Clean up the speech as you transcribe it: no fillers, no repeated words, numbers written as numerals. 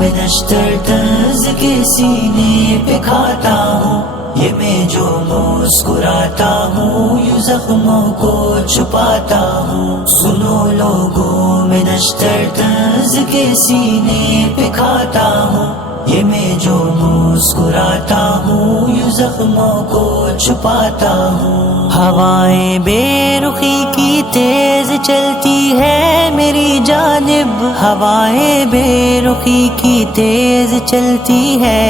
मैं नश्तर तर्ज के सीने पे खाता हूँ। ये मैं जो मुस्कुराता हूँ यूं जख्मों को छुपाता हूँ। सुनो लोगों मैं नश्तर तर्ज के सीने पे खाता हूँ। ये मैं जो मुस्कुराता हूँ यूं जख्मों को छुपाता हूँ। हवाएं बेरुखी की तेज चलती है मेरी जानिब, हवाएं बेरुखी की तेज चलती है।